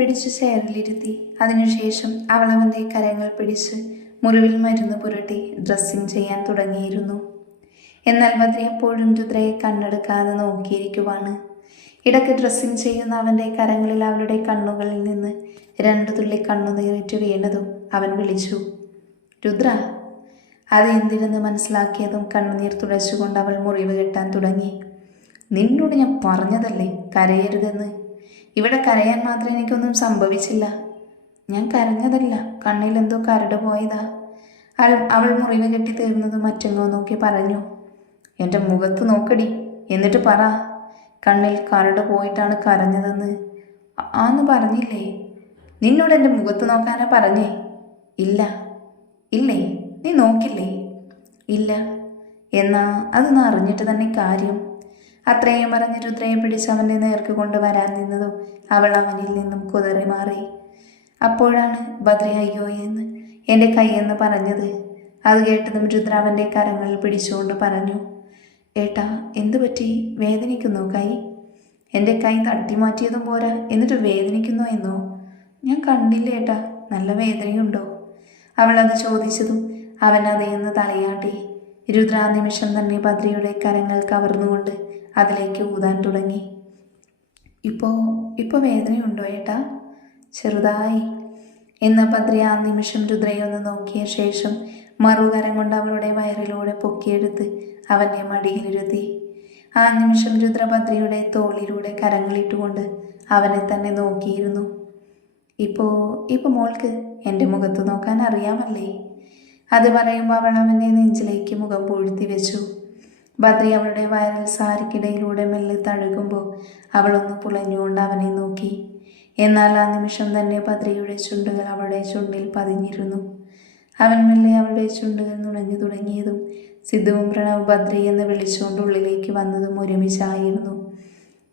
പിടിച്ച് ചെയറിലിരുത്തി. അതിനുശേഷം അവൾ അവൻ്റെ കരങ്ങൾ പിടിച്ച് മുറിവിൽ മരുന്ന് പുരട്ടി ഡ്രസ്സിങ് ചെയ്യാൻ തുടങ്ങിയിരുന്നു. എന്നാൽ ബദ്രി എപ്പോഴും രുദ്രയെ കണ്ണെടുക്കാതെ നോക്കിയിരിക്കുവാണ്. ഇടയ്ക്ക് ഡ്രസ്സിങ് ചെയ്യുന്ന അവൻ്റെ കരങ്ങളിൽ അവളുടെ കണ്ണുകളിൽ നിന്ന് 2 തുള്ളി കണ്ണുനീറിറ്റ് വീണതും അവൻ വിളിച്ചു, രുദ്ര. അത് എന്തിനെന്ന് മനസ്സിലാക്കിയതും കണ്ണുനീർ തുടച്ചുകൊണ്ട് അവൾ മുറിവ് കെട്ടാൻ തുടങ്ങി. നിന്നോട് ഞാൻ പറഞ്ഞതല്ലേ കരയരുതെന്ന്. ഇവിടെ കരയാൻ മാത്രം എനിക്കൊന്നും സംഭവിച്ചില്ല. ഞാൻ കരഞ്ഞതല്ല, കണ്ണിലെന്തോ കരട് പോയതാ. അവൾ മുറിവ് കെട്ടി തീർന്നതും മറ്റെങ്ങോ നോക്കി പറഞ്ഞു, എൻ്റെ മുഖത്ത് നോക്കടി, എന്നിട്ട് പറ, കണ്ണിൽ കരട് പോയിട്ടാണ് കരഞ്ഞതെന്ന്. ആന്ന് പറഞ്ഞില്ലേ? നിന്നോട് എൻ്റെ മുഖത്ത് നോക്കാനാ പറഞ്ഞേ? ഇല്ല. ഇല്ലേ? നീ നോക്കില്ലേ? ഇല്ല. എന്നാ അതൊന്ന് അറിഞ്ഞിട്ട് തന്നെ കാര്യം. അത്രയും പറഞ്ഞ് രുദ്രയെ പിടിച്ച് അവൻ്റെ നേർക്ക് കൊണ്ടുവരാൻ നിന്നതും അവൾ അവനിൽ നിന്നും കുതറി മാറി. അപ്പോഴാണ് ബദ്രി അയ്യോ എന്ന് എൻ്റെ കൈയെന്ന് പറഞ്ഞത്. അത് കേട്ടതും രുദ്ര അവൻ്റെ കരങ്ങളിൽ പിടിച്ചുകൊണ്ട് പറഞ്ഞു, ഏട്ടാ എന്തു പറ്റി? വേദനിക്കുന്നോ കൈ? എൻ്റെ കൈ തട്ടിമാറ്റിയതും പോരാ, എന്നിട്ട് വേദനിക്കുന്നോ എന്നോ? ഞാൻ കണ്ടില്ല ഏട്ടാ, നല്ല വേദനയുണ്ടോ? അവൾ അത് ചോദിച്ചതും അവൻ അതേന്ന് തലയാട്ടി. രുദ്ര ആ നിമിഷം തന്നെ ബദ്രിയുടെ കരങ്ങൾ കവർന്നുകൊണ്ട് അതിലേക്ക് ഊതാൻ തുടങ്ങി. ഇപ്പോൾ വേദനയുണ്ടോ ഏട്ടാ? ചെറുതായി എന്ന് ബദ്രി ആ നിമിഷം രുദ്രയൊന്ന് നോക്കിയ ശേഷം മറുകരം കൊണ്ട് അവളുടെ വയറിലൂടെ പൊക്കിയെടുത്ത് അവൻ്റെ മടിയിലിരുത്തി. ആ നിമിഷം രുദ്ര ബദ്രിയുടെ തോളിലൂടെ കരങ്ങളിട്ടുകൊണ്ട് അവനെ തന്നെ നോക്കിയിരുന്നു. ഇപ്പോൾ മോൾക്ക് എൻ്റെ മുഖത്ത് നോക്കാൻ അറിയാമല്ലേ? അത് പറയുമ്പോൾ അവൾ അവൻ്റെ നെഞ്ചിലേക്ക് മുഖം പൂഴ്ത്തി വെച്ചു. ബദ്രി അവളുടെ വയറിൽ സാരിക്കിടയിലൂടെ മെല്ലെ തഴുകുമ്പോൾ അവളൊന്ന് പുളഞ്ഞുകൊണ്ട് അവനെ നോക്കി. എന്നാൽ ആ നിമിഷം തന്നെ ബദ്രിയുടെ ചുണ്ടുകൾ അവളുടെ ചുണ്ടിൽ പതിഞ്ഞിരുന്നു. അവൻ മെല്ലെ അവളുടെ ചുണ്ടുകൾ നുണഞ്ഞു തുടങ്ങിയതും സിദ്ധുവും പ്രണവ് ബദ്രി എന്ന് വിളിച്ചുകൊണ്ട് ഉള്ളിലേക്ക് വന്നതും ഒരുമിച്ചായിരുന്നു.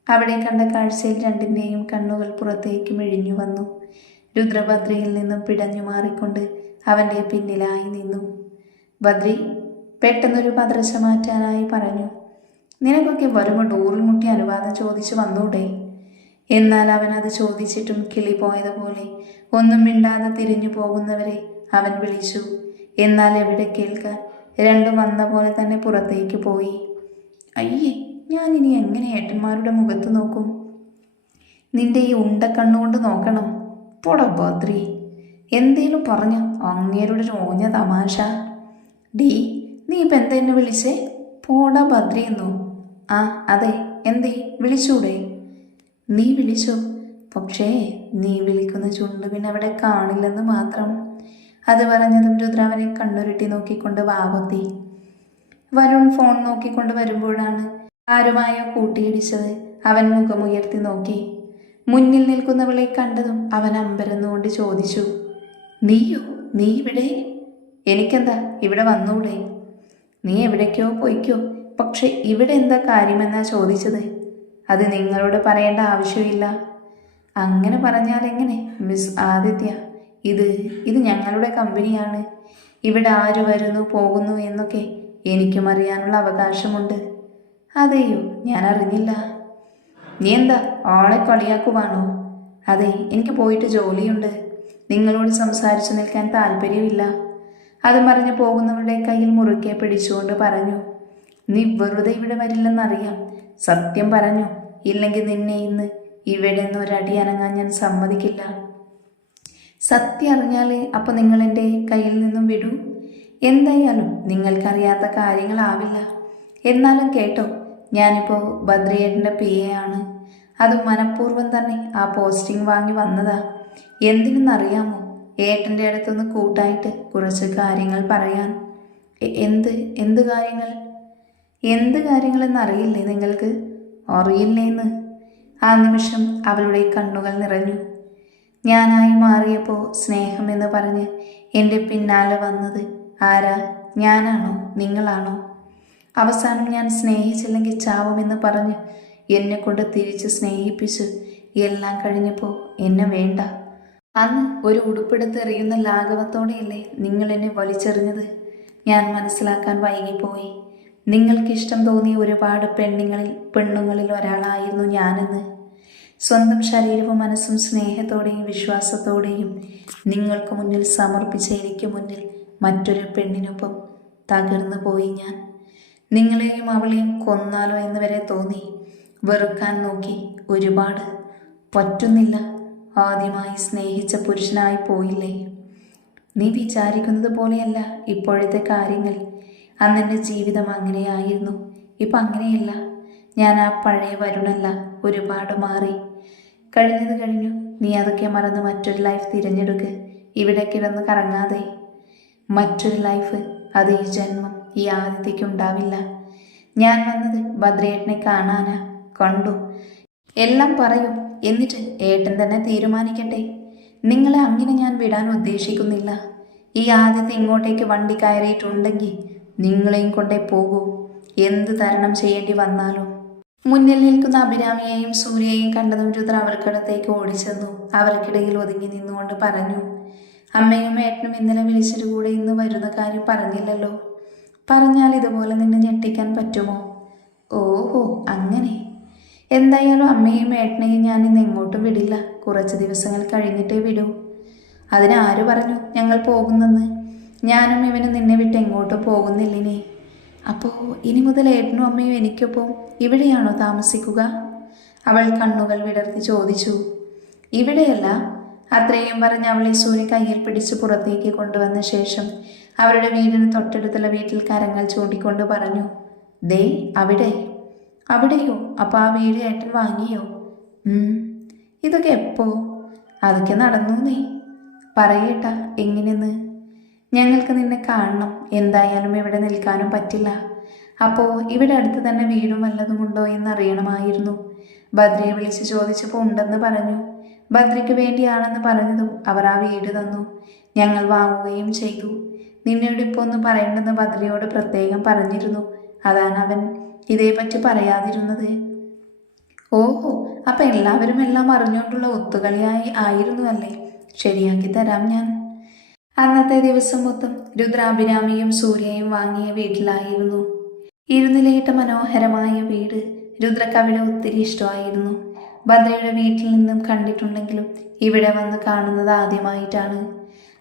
അവിടെ കണ്ട കാഴ്ചയിൽ രണ്ടിൻ്റെയും കണ്ണുകൾ പുറത്തേക്ക് മിഴിഞ്ഞു വന്നു. രുദ്ര ബദ്രിയിൽ നിന്നും പിടഞ്ഞു മാറിക്കൊണ്ട് അവൻ്റെ പിന്നിലായി നിന്നു. ബദ്രി പെട്ടെന്നൊരു പതർച്ച മാറ്റാനായി പറഞ്ഞു, നിനക്കൊക്കെ വരുമ്പോൾ ഡോറിൽ മുട്ടി അനുവാദം ചോദിച്ചു വന്നൂടെ? എന്നാൽ അവൻ അത് ചോദിച്ചിട്ടും കിളി പോയതുപോലെ ഒന്നും മിണ്ടാതെ തിരിഞ്ഞു പോകുന്നവരെ അവൻ വിളിച്ചു. എന്നാൽ എവിടെ കേൾക്കാൻ, രണ്ടും വന്ന പോലെ തന്നെ പുറത്തേക്ക് പോയി. അയ്യേ, ഞാനിനി എങ്ങനെ ഏട്ടന്മാരുടെ മുഖത്ത് നോക്കും? നിന്റെ ഈ ഉണ്ട കണ്ണുകൊണ്ട് നോക്കണം. പോടാ ബദ്രി, എന്തേലും പറഞ്ഞ അങ്ങേരുടെ ഓഞ്ഞ തമാശ. ഡീ, നീ ഇപ്പം എന്താ എന്നെ വിളിച്ചേ? പോടാ ബദ്രി എന്നോ? ആ അതെ, എന്തേ വിളിച്ചൂടെ? നീ വിളിച്ചോ, പക്ഷേ നീ വിളിക്കുന്ന ചുണ്ട് പിന്നെ അവിടെ കാണില്ലെന്ന് മാത്രം. അത് പറഞ്ഞതും രുദ്ര അവനെ കണ്ണുരുട്ടി നോക്കിക്കൊണ്ട് വാവൊത്തി. വരുൺ ഫോൺ നോക്കിക്കൊണ്ട് വരുമ്പോഴാണ് ആരുമായോ കൂട്ടിയിടിച്ചത്. അവൻ മുഖമുയർത്തി നോക്കി. മുന്നിൽ നിൽക്കുന്നവളെ കണ്ടതും അവൻ അമ്പരന്നുകൊണ്ട് ചോദിച്ചു, നീയോ? നീ ഇവിടെ? എനിക്കെന്താ, ഇവിടെ വന്നൂടെ? നീ എവിടേക്കോ പോയിക്കോ, പക്ഷെ ഇവിടെ എന്താ കാര്യമെന്നാ ചോദിച്ചത്. അത് നിങ്ങളോട് പറയേണ്ട ആവശ്യമില്ല. അങ്ങനെ പറഞ്ഞാൽ എങ്ങനെ മിസ് ആദിത്യ? ഇത് ഞങ്ങളുടെ കമ്പനിയാണ്. ഇവിടെ ആര് വരുന്നു പോകുന്നു എന്നൊക്കെ എനിക്കും അറിയാനുള്ള അവകാശമുണ്ട്. അതെയോ? ഞാൻ അറിഞ്ഞില്ല. നീ എന്താ ആളെ കളിയാക്കുവാണോ? അതെ, എനിക്ക് പോയിട്ട് ജോലിയുണ്ട്. നിങ്ങളോട് സംസാരിച്ചു നിൽക്കാൻ താല്പര്യമില്ല. അതും പറഞ്ഞ് പോകുന്നവരുടെ കയ്യിൽ മുറുക്കെ പിടിച്ചുകൊണ്ട് പറഞ്ഞു, നീ വെറുതെ ഇവിടെ വരില്ലെന്നറിയാം. സത്യം പറഞ്ഞു, ഇല്ലെങ്കിൽ നിന്നെ ഇന്ന് ഇവിടെ നിന്ന് ഒരടി അനങ്ങാൻ ഞാൻ സമ്മതിക്കില്ല. സത്യം അറിഞ്ഞാൽ അപ്പോൾ നിങ്ങൾ എൻ്റെ കയ്യിൽ നിന്നും വിടൂ. എന്തായാലും നിങ്ങൾക്കറിയാത്ത കാര്യങ്ങളാവില്ല. എന്നാലും കേട്ടോ, ഞാനിപ്പോൾ ബദ്രിയേട്ടൻ്റെ PA ആണ്. അത് മനഃപൂർവ്വം തന്നെ ആ പോസ്റ്റിംഗ് വാങ്ങി വന്നതാ. എന്തിനെന്നറിയാമോ? ഏട്ടൻ്റെ അടുത്തൊന്ന് കൂട്ടായിട്ട് കുറച്ച് കാര്യങ്ങൾ പറയാൻ. എന്ത് കാര്യങ്ങൾ? എന്ത് കാര്യങ്ങളെന്നറിയില്ലേ നിങ്ങൾക്ക്? അറിയില്ലേന്ന്? ആ നിമിഷം അവളുടെ കണ്ണുകൾ നിറഞ്ഞു. ഞാനായി മാറിയപ്പോൾ സ്നേഹമെന്ന് പറഞ്ഞ് എൻ്റെ പിന്നാലെ വന്നത് ആരാ? ഞാനാണോ നിങ്ങളാണോ? അവസാനം ഞാൻ സ്നേഹിച്ചില്ലെങ്കിൽ ചാവുമെന്ന് പറഞ്ഞ് എന്നെ കൊണ്ട് തിരിച്ച് സ്നേഹിപ്പിച്ച് എല്ലാം കഴിഞ്ഞപ്പോൾ എന്നെ വേണ്ട. അന്ന് ഒരു ഉടുപ്പെടുത്ത് എറിയുന്ന ലാഘവത്തോടെയല്ലേ നിങ്ങൾ എന്നെ വലിച്ചെറിഞ്ഞത്? ഞാൻ മനസ്സിലാക്കാൻ വൈകിപ്പോയി. നിങ്ങൾക്കിഷ്ടം തോന്നിയ ഒരുപാട് പെണ്ണുങ്ങളിൽ ഒരാളായിരുന്നു ഞാനെന്ന്. സ്വന്തം ശരീരവും മനസ്സും സ്നേഹത്തോടെയും വിശ്വാസത്തോടെയും നിങ്ങൾക്ക് മുന്നിൽ സമർപ്പിച്ച എനിക്ക് മുന്നിൽ മറ്റൊരു പെണ്ണിനൊപ്പം തകർന്നു പോയി ഞാൻ. നിങ്ങളെയും അവളെയും കൊന്നാലോ എന്ന് വരെ തോന്നി. വെറുക്കാൻ നോക്കി ഒരുപാട്. പറ്റുന്നില്ല. ആദ്യമായി സ്നേഹിച്ച പുരുഷനായി പോയില്ലേ. നീ വിചാരിക്കുന്നത് പോലെയല്ല ഇപ്പോഴത്തെ കാര്യങ്ങൾ. അന്നെൻ്റെ ജീവിതം അങ്ങനെയായിരുന്നു. ഇപ്പം അങ്ങനെയല്ല. ഞാൻ ആ പഴയ വരുണല്ല. ഒരുപാട് മാറി. കഴിഞ്ഞത് കഴിഞ്ഞു. നീ അതൊക്കെ മറന്ന് മറ്റൊരു ലൈഫ് തിരഞ്ഞെടുക്ക്. ഇവിടെ കിടന്ന് കറങ്ങാതെ. മറ്റൊരു ലൈഫ് അത് ഈ ജന്മം ഈ ആദ്യത്തേക്ക് ഉണ്ടാവില്ല. ഞാൻ വന്നത് ഭദ്രേട്ടനെ കാണാനാ. കണ്ടു. എല്ലാം പറയും. എന്നിട്ട് ഏട്ടൻ തന്നെ തീരുമാനിക്കട്ടെ. നിങ്ങളെ അങ്ങനെ ഞാൻ വിടാൻ ഉദ്ദേശിക്കുന്നില്ല. ഈ ആദ്യത്തെ ഇങ്ങോട്ടേക്ക് വണ്ടി കയറിയിട്ടുണ്ടെങ്കിൽ നിങ്ങളെയും കൊണ്ടേ പോകൂ. എന്ത് തരണം ചെയ്യേണ്ടി വന്നാലും. മുന്നിൽ നിൽക്കുന്ന അഭിരാമിയെയും സൂര്യയെയും കണ്ടതും രുദ്ര അവർക്കിടത്തേക്ക് ഓടിച്ചെന്നു. അവർക്കിടയിൽ ഒതുങ്ങി നിന്നുകൊണ്ട് പറഞ്ഞു, അമ്മയും ഏട്ടനും ഇന്നലെ വിളിച്ചിട്ട് കൂടെ ഇന്ന് വരുന്ന കാര്യം പറഞ്ഞില്ലല്ലോ. പറഞ്ഞാൽ ഇതുപോലെ നിന്നെ ഞെട്ടിക്കാൻ പറ്റുമോ? ഓഹോ, അങ്ങനെ. എന്തായാലും അമ്മയും ഏട്ടനെയും ഞാൻ ഇന്ന് എങ്ങോട്ടും വിടില്ല. കുറച്ച് ദിവസങ്ങൾ കഴിഞ്ഞിട്ടേ വിടൂ. അതിനാര് പറഞ്ഞു ഞങ്ങൾ പോകുന്നെന്ന്? ഞാനും ഇവനും നിന്നെ വിട്ട് എങ്ങോട്ടും പോകുന്നില്ലിനി. അപ്പോൾ ഇനി മുതൽ ഏട്ടനും അമ്മയും എനിക്കൊപ്പം ഇവിടെയാണോ താമസിക്കുക? അവൾ കണ്ണുകൾ വിടർത്തി ചോദിച്ചു. ഇവിടെയല്ല. അത്രയും പറഞ്ഞ് അവളെ സൂര്യൻ കയ്യിൽ പിടിച്ച് പുറത്തേക്ക് കൊണ്ടുവന്ന ശേഷം അവരുടെ വീടിന് തൊട്ടടുത്തുള്ള വീട്ടിൽ കരങ്ങൾ ചൂണ്ടിക്കൊണ്ട് പറഞ്ഞു, ദേ അവിടെ. അവിടെയോ? അപ്പോൾ ആ വീട് ഏട്ടൻ വാങ്ങിയോ? ഇതൊക്കെ എപ്പോ? അതൊക്കെ നടന്നു. നീ പറയേട്ടാ എങ്ങനെയെന്ന്. ഞങ്ങൾക്ക് നിന്നെ കാണണം. എന്തായാലും ഇവിടെ നിൽക്കാനും പറ്റില്ല. അപ്പോൾ ഇവിടെ അടുത്ത് തന്നെ വീടും വല്ലതും ഉണ്ടോ എന്നറിയണമായിരുന്നു. ഭദ്രയെ വിളിച്ച് ചോദിച്ചപ്പോൾ ഉണ്ടെന്ന് പറഞ്ഞു. ഭദ്രയ്ക്ക് വേണ്ടിയാണെന്ന് പറഞ്ഞതും അവർ ആ വീട് തന്നു. ഞങ്ങൾ വാങ്ങുകയും ചെയ്തു. നിന്നോട് ഇപ്പോൾ ഒന്ന് പറയണ്ടെന്ന് ഭദ്രയോട് പ്രത്യേകം പറഞ്ഞിരുന്നു. അതാണ് അവൻ ഇതേപ്പറ്റി പറയാതിരുന്നത്. ഓഹോ, അപ്പം എല്ലാവരും എല്ലാം അറിഞ്ഞുകൊണ്ടുള്ള ഒത്തുകളിയായി ആയിരുന്നു അല്ലേ? ശരിയാക്കി തരാം ഞാൻ. അന്നത്തെ ദിവസം മൊത്തം രുദ്രാഭിരാമിയും സൂര്യയും വാങ്ങിയ വീട്ടിലായിരുന്നു. ഇരുനിലയിട്ട മനോഹരമായ വീട് രുദ്രക്ക് അവിടെ ഒത്തിരി ഇഷ്ടമായിരുന്നു. ഭദ്രയുടെ വീട്ടിൽ നിന്നും കണ്ടിട്ടുണ്ടെങ്കിലും ഇവിടെ വന്ന് കാണുന്നത് ആദ്യമായിട്ടാണ്.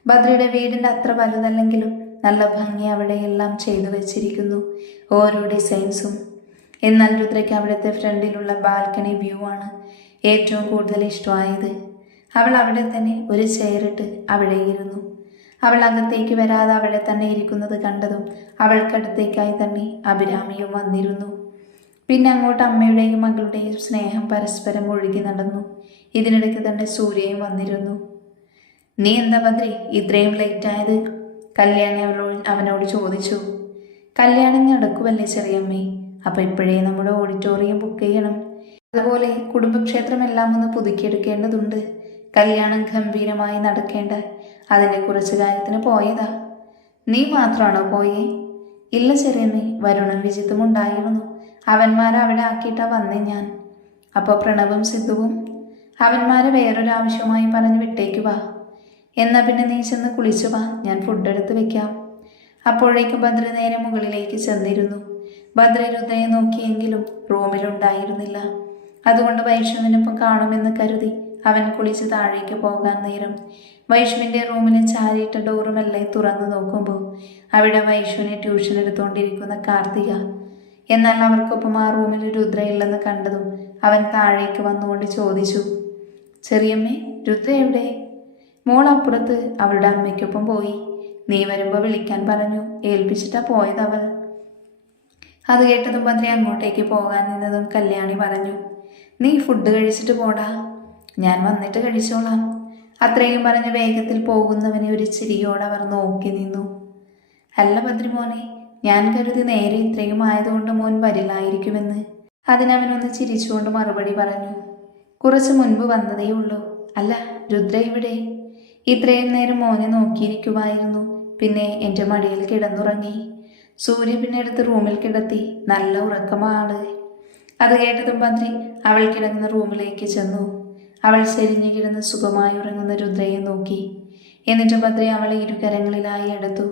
ഭദ്രയുടെ വീടിൻ്റെ അത്ര വലുതല്ലെങ്കിലും നല്ല ഭംഗി അവിടെയെല്ലാം ചെയ്തു വെച്ചിരിക്കുന്നു, ഓരോ ഡിസൈൻസും. എന്നാൽ രുദ്രയ്ക്ക് അവിടുത്തെ ഫ്രണ്ടിലുള്ള ബാൽക്കണി വ്യൂ ആണ് ഏറ്റവും കൂടുതൽ ഇഷ്ടമായത്. അവൾ അവിടെ തന്നെ ഒരു ചെയറിട്ട് അവിടെ ഇരുന്നു. അവൾ അകത്തേക്ക് വരാതെ അവിടെ തന്നെ ഇരിക്കുന്നത് കണ്ടതും അവൾക്കടുത്തേക്കായി തന്നെ അഭിരാമിയും വന്നിരുന്നു. പിന്നെ അങ്ങോട്ട് അമ്മയുടെയും മകളുടെയും സ്നേഹം പരസ്പരം ഒഴുകി നടന്നു. ഇതിനിടയ്ക്ക് തന്നെ സൂര്യയും വന്നിരുന്നു. നീ എന്താ ഭദ്രേ ഇത്രയും ലേറ്റായത്? കല്യാണി അവനോട് ചോദിച്ചു. കല്യാണം നടക്കുമല്ലേ ചെറിയമ്മേ, അപ്പം ഇപ്പോഴേ നമ്മുടെ ഓഡിറ്റോറിയം ബുക്ക് ചെയ്യണം. അതുപോലെ കുടുംബക്ഷേത്രമെല്ലാം ഒന്ന് പുതുക്കിയെടുക്കേണ്ടതുണ്ട്. കല്യാണം ഗംഭീരമായി നടക്കേണ്ട. അതിൻ്റെ കുറച്ച് കാര്യത്തിന് പോയതാ. നീ മാത്രമാണോ പോയേ? ഇല്ല ചെറിയമ്മേ, വരുണും വിജിത്തും ഉണ്ടായിരുന്നു. അവന്മാരെ അവിടെ ആക്കിയിട്ടാ വന്നേ ഞാൻ. അപ്പോൾ പ്രണവും സിദ്ധുവും? അവന്മാരെ വേറൊരാവശ്യമായി പറഞ്ഞ് വിട്ടേക്ക് വാ. എന്നാൽ പിന്നെ നീ ചെന്ന് കുളിച്ചു വാ, ഞാൻ ഫുഡ് എടുത്ത് വെക്കാം. അപ്പോഴേക്കും ഭദ്ര നേരെ മുകളിലേക്ക് ചെന്നിരുന്നു. ഭദ്ര രുദ്രയെ നോക്കിയെങ്കിലും റൂമിലുണ്ടായിരുന്നില്ല. അതുകൊണ്ട് വൈഷ്ണവിനൊപ്പം കാണുമെന്ന് കരുതി അവൻ കുളിച്ച് താഴേക്ക് പോകാൻ നേരം വൈഷ്ണവിൻ്റെ റൂമിലെ ചാരിയിട്ട ഡോറുമല്ലേ തുറന്നു നോക്കുമ്പോൾ അവിടെ വൈഷ്ണവിനെ ട്യൂഷൻ എടുത്തുകൊണ്ടിരിക്കുന്ന കാർത്തിക. എന്നാൽ അവർക്കൊപ്പം ആ റൂമിൽ രുദ്രയില്ലെന്ന് കണ്ടതും അവൻ താഴേക്ക് വന്നുകൊണ്ട് ചോദിച്ചു, ചെറിയമ്മേ, രുദ്ര എവിടെ? മോൾ അപ്പുറത്ത് അവളുടെ അമ്മയ്ക്കൊപ്പം പോയി. നീ വരുമ്പോൾ വിളിക്കാൻ പറഞ്ഞു, ഏൽപ്പിച്ചിട്ടാ പോയത് അവൾ. അത് കേട്ടതും ഭദ്ര അങ്ങോട്ടേക്ക് പോകാൻ നിന്നതും കല്യാണി പറഞ്ഞു, നീ ഫുഡ് കഴിച്ചിട്ട് പോടാ, ഞാൻ വന്നിട്ട് കഴിച്ചോളാം. അത്രയും പറഞ്ഞ് വേഗത്തിൽ പോകുന്നവനെ ഒരു ചിരിയോടെ അവർ നോക്കി നിന്നു. അല്ല ഭദ്രമോനെ, ഞാൻ കരുതി നേരെ ഇത്രയും ആയതുകൊണ്ട് മോൻ വരില്ലായിരിക്കുമെന്ന്. അതിനവനൊന്ന് ചിരിച്ചുകൊണ്ട് മറുപടി പറഞ്ഞു, കുറച്ച് മുൻപ് വന്നതേ ഉള്ളൂ. അല്ല രുദ്ര ഇവിടെ? ഇത്രയും നേരം മോനെ നോക്കിയിരിക്കുമായിരുന്നു. പിന്നെ എൻ്റെ മടിയിൽ കിടന്നുറങ്ങി. സൂര്യ പിന്നെ എടുത്ത് റൂമിൽ കിടത്തി. നല്ല ഉറക്കമാണ്. അത് കേട്ടതും ഭദ്രി അവൾ കിടന്ന റൂമിലേക്ക് ചെന്നു. അവൾ ചെരിഞ്ഞു കിടന്ന് സുഖമായി ഉറങ്ങുന്ന രുദ്രയെ നോക്കി. എന്നിട്ട് ഭദ്രി അവളെ ഇരുകരങ്ങളിലായി എടുത്തു.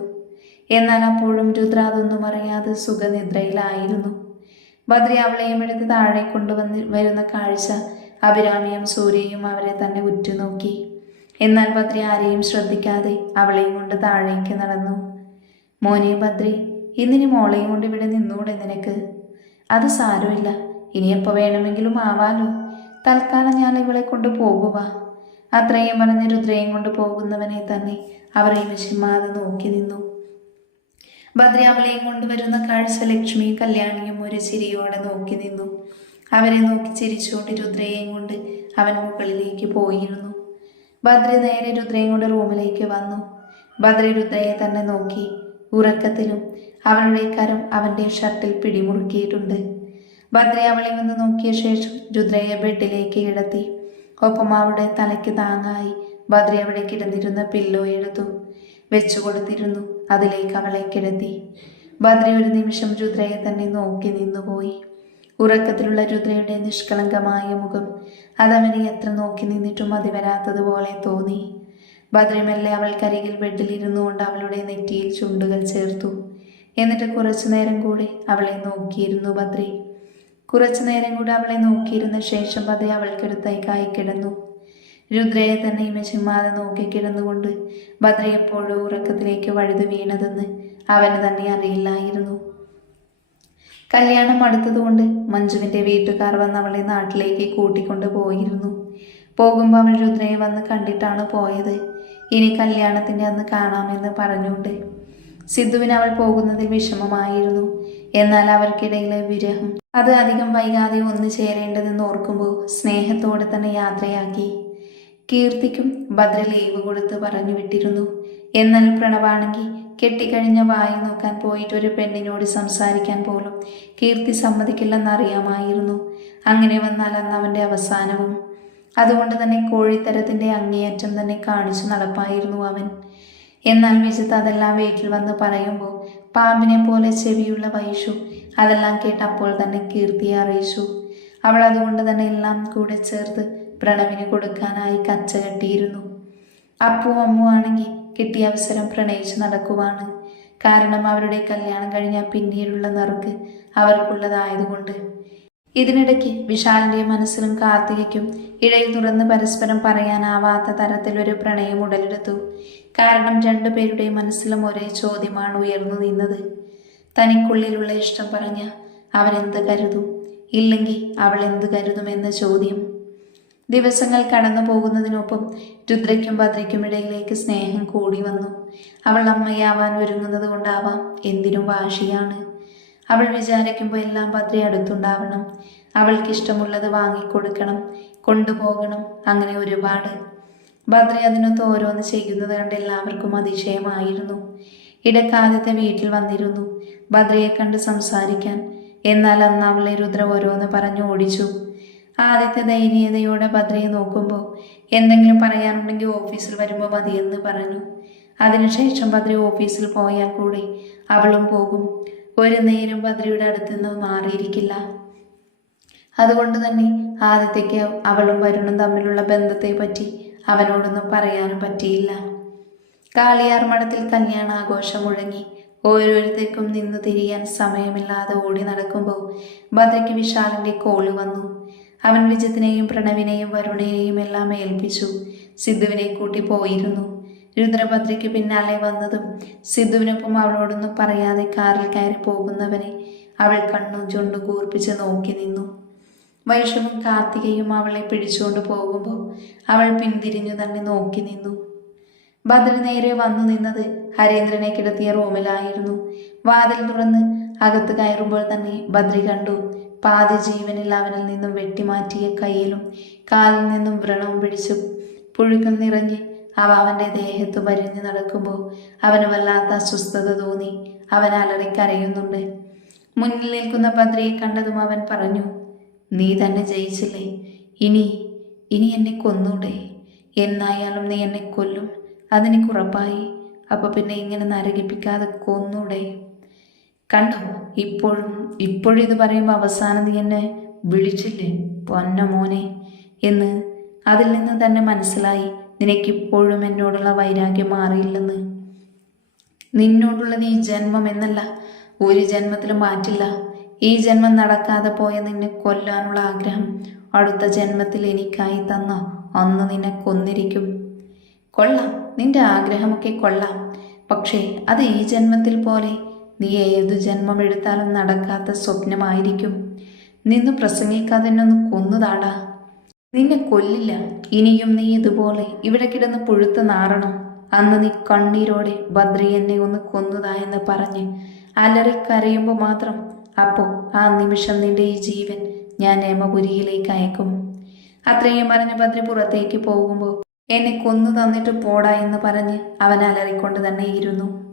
എന്നാൽ അപ്പോഴും രുദ്ര അതൊന്നും അറിയാതെ സുഖനിദ്രയിലായിരുന്നു. ഭദ്രി അവളെയും എടുത്ത് താഴെ വരുന്ന കാഴ്ച അഭിരാമിയും സൂര്യയും അവരെ തന്നെ ഉറ്റുനോക്കി. എന്നാൽ ബദ്രി ആരെയും ശ്രദ്ധിക്കാതെ അവളെയും കൊണ്ട് താഴേക്ക് നടന്നു. മോനെ ബദ്രി, ഇന്നിനി മോളെയും കൊണ്ട് ഇവിടെ നിന്നൂടെ നിനക്ക്? അത് സാരമില്ല, ഇനി എപ്പോൾ വേണമെങ്കിലും ആവാലോ. തൽക്കാലം ഞാൻ ഇവളെ കൊണ്ട് പോകുക. അത്രയും പറഞ്ഞ് രുദ്രയും കൊണ്ട് പോകുന്നവനെ തന്നെ അവർ വിഷമാതെ നോക്കി നിന്നു. ബദ്രി അവളെയും കൊണ്ടുവരുന്ന കാഴ്ച ലക്ഷ്മിയും കല്യാണിയും ഒരു ചിരിയോടെ നോക്കി നിന്നു. അവരെ നോക്കി ചിരിച്ചുകൊണ്ട് രുദ്രയെയും കൊണ്ട് അവൻ മുകളിലേക്ക് പോയിരുന്നു. ബദ്രി നേരെ രുദ്രയും കൊണ്ട് റൂമിലേക്ക് വന്നു. ബദ്രി രുദ്രയെ തന്നെ നോക്കി. ഉറക്കത്തിലും അവളുടെ കരം അവൻ്റെ ഷർട്ടിൽ പിടിമുറുക്കിയിട്ടുണ്ട്. ബദ്രി അവളെ വന്ന് നോക്കിയ ശേഷം രുദ്രയെ ബെഡിലേക്ക് കിടത്തി. ഒപ്പം അവളുടെ തലയ്ക്ക് താങ്ങായി ബദ്രി അവിടെ കിടന്നിരുന്ന പില്ലോ എടുത്തു വെച്ചു കൊടുത്തിരുന്നു. അതിലേക്ക് അവളെ കിടത്തി. ബദ്രി ഒരു നിമിഷം രുദ്രയെ തന്നെ നോക്കി നിന്നുപോയി. ഉറക്കത്തിലുള്ള രുദ്രയുടെ നിഷ്കളങ്കമായ മുഖം അതവനെ എത്ര നോക്കി നിന്നിട്ടും മതി വരാത്തതുപോലെ തോന്നി. ബദ്രി മെല്ലെ അവൾക്കരികിൽ ബെഡിലിരുന്നു കൊണ്ട് അവളുടെ നെറ്റിയിൽ ചുണ്ടുകൾ ചേർത്തു. എന്നിട്ട് കുറച്ചു നേരം കൂടി അവളെ നോക്കിയിരുന്നു ബദ്രി. കുറച്ചു നേരം കൂടി അവളെ നോക്കിയിരുന്ന ശേഷം ബദ്രി അവൾക്കടുത്തായി കിടന്നു. രുദ്രയെ തന്നെ ഇമചിമ്മാതെ നോക്കി കിടന്നുകൊണ്ട് ബദ്രി എപ്പോഴോ ഉറക്കത്തിലേക്ക് വഴുതി വീണതെന്ന് അവന് തന്നെ അറിയില്ലായിരുന്നു. കല്യാണം അടുത്തതുകൊണ്ട് മഞ്ജുവിൻ്റെ വീട്ടുകാർ വന്ന് അവളെ നാട്ടിലേക്ക് കൂട്ടിക്കൊണ്ടു പോയിരുന്നു. പോകുമ്പോൾ അവൾ രുദ്രയെ വന്ന് കണ്ടിട്ടാണ് പോയത്. ഇനി കല്യാണത്തിൻ്റെ അന്ന് കാണാമെന്ന് പറഞ്ഞുകൊണ്ട്. സിദ്ധുവിന് അവൾ പോകുന്നതിൽ വിഷമമായിരുന്നു. എന്നാൽ അവർക്കിടയിലെ വിരഹം അത് അധികം വൈകാതെ ഒന്നു ചേരേണ്ടതെന്ന് ഓർക്കുമ്പോൾ സ്നേഹത്തോടെ തന്നെ യാത്രയാക്കി. കീർത്തിക്കും ഭദ്ര ലീവ് കൊടുത്ത് പറഞ്ഞു വിട്ടിരുന്നു. എന്നാൽ പ്രണവാണെങ്കിൽ കെട്ടിക്കഴിഞ്ഞ വായി നോക്കാൻ പോയിട്ട് ഒരു പെണ്ണിനോട് സംസാരിക്കാൻ പോലും കീർത്തി സമ്മതിക്കില്ലെന്നറിയാമായിരുന്നു. അങ്ങനെ വന്നാൽ അന്ന് അവൻ്റെ അവസാനവും. അതുകൊണ്ട് തന്നെ കോഴിത്തരത്തിൻ്റെ അങ്ങേയറ്റം തന്നെ കാണിച്ചു നടപ്പായിരുന്നു അവൻ. എന്നാൽ വിജിത്ത് അതെല്ലാം വീട്ടിൽ വന്ന് പറയുമ്പോൾ പാമ്പിനെ പോലെ ചെവിയുള്ള വൈഷു അതെല്ലാം കേട്ടപ്പോൾ തന്നെ കീർത്തിയെ അറിയിച്ചു. അവൾ അതുകൊണ്ട് തന്നെ എല്ലാം കൂടെ ചേർത്ത് പ്രണവിന് കൊടുക്കാനായി കച്ച കെട്ടിയിരുന്നു. അപ്പു അമ്മു ആണെങ്കിൽ കിട്ടിയ അവസരം പ്രണയിച്ച് നടക്കുവാണ്. കാരണം അവരുടെ കല്യാണം കഴിഞ്ഞാൽ പിന്നീടുള്ള നറുക്ക് അവർക്കുള്ളതായതുകൊണ്ട്. ഇതിനിടയ്ക്ക് വിശാലിൻ്റെ മനസ്സിലും കാർത്തികയ്ക്കും ഇടയിൽ തുറന്ന് പരസ്പരം പറയാനാവാത്ത തരത്തിലൊരു പ്രണയം ഉടലെടുത്തു. കാരണം രണ്ടുപേരുടെ മനസ്സിലും ഒരേ ചോദ്യമാണ് ഉയർന്നു നിന്നത്. തനിക്കുള്ളിലുള്ള ഇഷ്ടം പറഞ്ഞ അവനെന്ത് കരുതും, ഇല്ലെങ്കിൽ അവൾ എന്ത് കരുതുമെന്ന ചോദ്യം. ദിവസങ്ങൾ കടന്നു പോകുന്നതിനൊപ്പം രുദ്രയ്ക്കും ഭദ്രയ്ക്കും ഇടയിലേക്ക് സ്നേഹം കൂടി വന്നു. അവൾ അമ്മയാവാൻ ഒരുങ്ങുന്നത് കൊണ്ടാവാം എന്തിനും വാശിയാണ്. അവൾ വിചാരിക്കുമ്പോൾ എല്ലാം ഭദ്ര അടുത്തുണ്ടാവണം. അവൾക്കിഷ്ടമുള്ളത് വാങ്ങിക്കൊടുക്കണം, കൊണ്ടുപോകണം, അങ്ങനെ ഒരുപാട്. ഭദ്ര അതിനൊത്ത് ഓരോന്ന് ചെയ്യുന്നത് കണ്ട് എല്ലാവർക്കും അതിശയമായിരുന്നു. ഇടക്കാലത്തെ വീട്ടിൽ വന്നിരുന്നു ഭദ്രയെ കണ്ട് സംസാരിക്കാൻ. എന്നാൽ അന്ന് അവളെ രുദ്ര ഓരോന്ന് പറഞ്ഞു ഓടിച്ചു. ആദ്യത്തെ ദയനീയതയോടെ ഭദ്രയെ നോക്കുമ്പോൾ എന്തെങ്കിലും പറയാനുണ്ടെങ്കിൽ ഓഫീസിൽ വരുമ്പോൾ മതിയെന്ന് പറഞ്ഞു. അതിനുശേഷം ഭദ്ര ഓഫീസിൽ പോയാൽ കൂടി അവളും പോകും. ഒരു നേരം ഭദ്രയുടെ അടുത്തുനിന്ന് മാറിയിരിക്കില്ല. അതുകൊണ്ട് തന്നെ ആദ്യത്തേക്ക് അവളും വരുണും തമ്മിലുള്ള ബന്ധത്തെ പറ്റി അവനോടൊന്നും പറയാനും പറ്റിയില്ല. കാളിയാർ മഠത്തിൽ കല്യാണാഘോഷം മുഴങ്ങി. ഓരോരുത്തർക്കും നിന്ന് തിരിയാൻ സമയമില്ലാതെ ഓടി നടക്കുമ്പോൾ ഭദ്രയ്ക്ക് വിശാലിൻ്റെ കോള് വന്നു. അവൻ വിജിത്തിനെയും പ്രണവിനെയും വരുണയെയും എല്ലാം ഏൽപ്പിച്ചു സിദ്ധുവിനെ കൂട്ടി പോയിരുന്നു. രുദ്രഭദ്രയ്ക്ക് പിന്നാലെ വന്നതും സിദ്ധുവിനൊപ്പം അവളോടൊന്നും പറയാതെ കാറിൽ കയറി പോകുന്നവനെ അവൾ കണ്ണും ചുണ്ടും കൂർപ്പിച്ച് നോക്കി നിന്നു. വൈഷവും കാർത്തികയും അവളെ പിടിച്ചുകൊണ്ട് പോകുമ്പോൾ അവൾ പിന്തിരിഞ്ഞു തന്നെ നോക്കി നിന്നു. ഭദ്ര നേരെ വന്നു നിന്നത് ഹരീന്ദ്രനെ കിടത്തിയ റൂമിലായിരുന്നു. വാതിൽ തുറന്ന് അകത്ത് കയറുമ്പോൾ തന്നെ ഭദ്രി കണ്ടു പാതി ജീവനിൽ അവനിൽ നിന്നും വെട്ടിമാറ്റിയ കയ്യിലും കാലിൽ നിന്നും വ്രണവും പിടിച്ചു പുഴുക്കൾ നിറഞ്ഞ് അവ അവൻ്റെ ദേഹത്ത് വരിഞ്ഞു നടക്കുമ്പോൾ അവന് വല്ലാത്ത അസ്വസ്ഥത തോന്നി. അവൻ അലറിക്കരയുന്നുണ്ട്. മുന്നിൽ നിൽക്കുന്ന ഭദ്രയെ കണ്ടതും അവൻ പറഞ്ഞു, നീ തന്നെ ജയിച്ചില്ലേ, ഇനി എന്നെ കൊന്നൂടെ? എന്നായാലും നീ എന്നെ കൊല്ലും, അതെനിക്ക് ഉറപ്പായി. അപ്പോൾ പിന്നെ ഇങ്ങനെ നരകിപ്പിക്കാതെ കൊന്നൂടെ? കണ്ടോ, ഇപ്പോഴും ഇത് പറയുമ്പോൾ അവസാനം നീ എന്നെ വിളിച്ചില്ലേ പൊന്ന മോനെ എന്ന്. അതിൽ നിന്ന് തന്നെ മനസ്സിലായി നിനക്കിപ്പോഴും എന്നോടുള്ള വൈരാഗ്യം മാറിയില്ലെന്ന്. നിന്നോടുള്ളത് ഈ ജന്മം എന്നല്ല, ഒരു ജന്മത്തിലും മാറ്റില്ല. ഈ ജന്മം നടക്കാതെ പോയ നിന്നെ കൊല്ലാനുള്ള ആഗ്രഹം അടുത്ത ജന്മത്തിൽ എനിക്കായി തന്ന അന്ന് നിന്നെ കൊന്നിരിക്കും. കൊള്ളാം, നിന്റെ ആഗ്രഹമൊക്കെ കൊള്ളാം. പക്ഷേ അത് ഈ ജന്മത്തിൽ പോലെ നീ ഏതു ജന്മം എടുത്താലും നടക്കാത്ത സ്വപ്നമായിരിക്കും. നിന്ന് പ്രസംഗിക്കാതെ എന്നെ ഒന്ന് കൊന്നുതാടാ. നിന്നെ കൊല്ലില്ല. ഇനിയും നീ ഇതുപോലെ ഇവിടെ കിടന്ന് പുഴുത്ത് നാറണം. അന്ന് നീ കണ്ണീരോടെ ബദ്രി എന്നെ ഒന്ന് കൊന്നുതാ എന്ന് പറഞ്ഞ് അലറിക്കരയുമ്പോൾ മാത്രം, അപ്പോൾ ആ നിമിഷം നിന്റെ ഈ ജീവൻ ഞാൻ യമപുരിയിലേക്ക് അയക്കും. അത്രയും പറഞ്ഞ് ബദ്രി പുറത്തേക്ക് പോകുമ്പോൾ എന്നെ കൊന്നു തന്നിട്ട് പോടാ എന്ന് പറഞ്ഞ് അവൻ അലറിക്കൊണ്ട് തന്നെ ഇരുന്നു.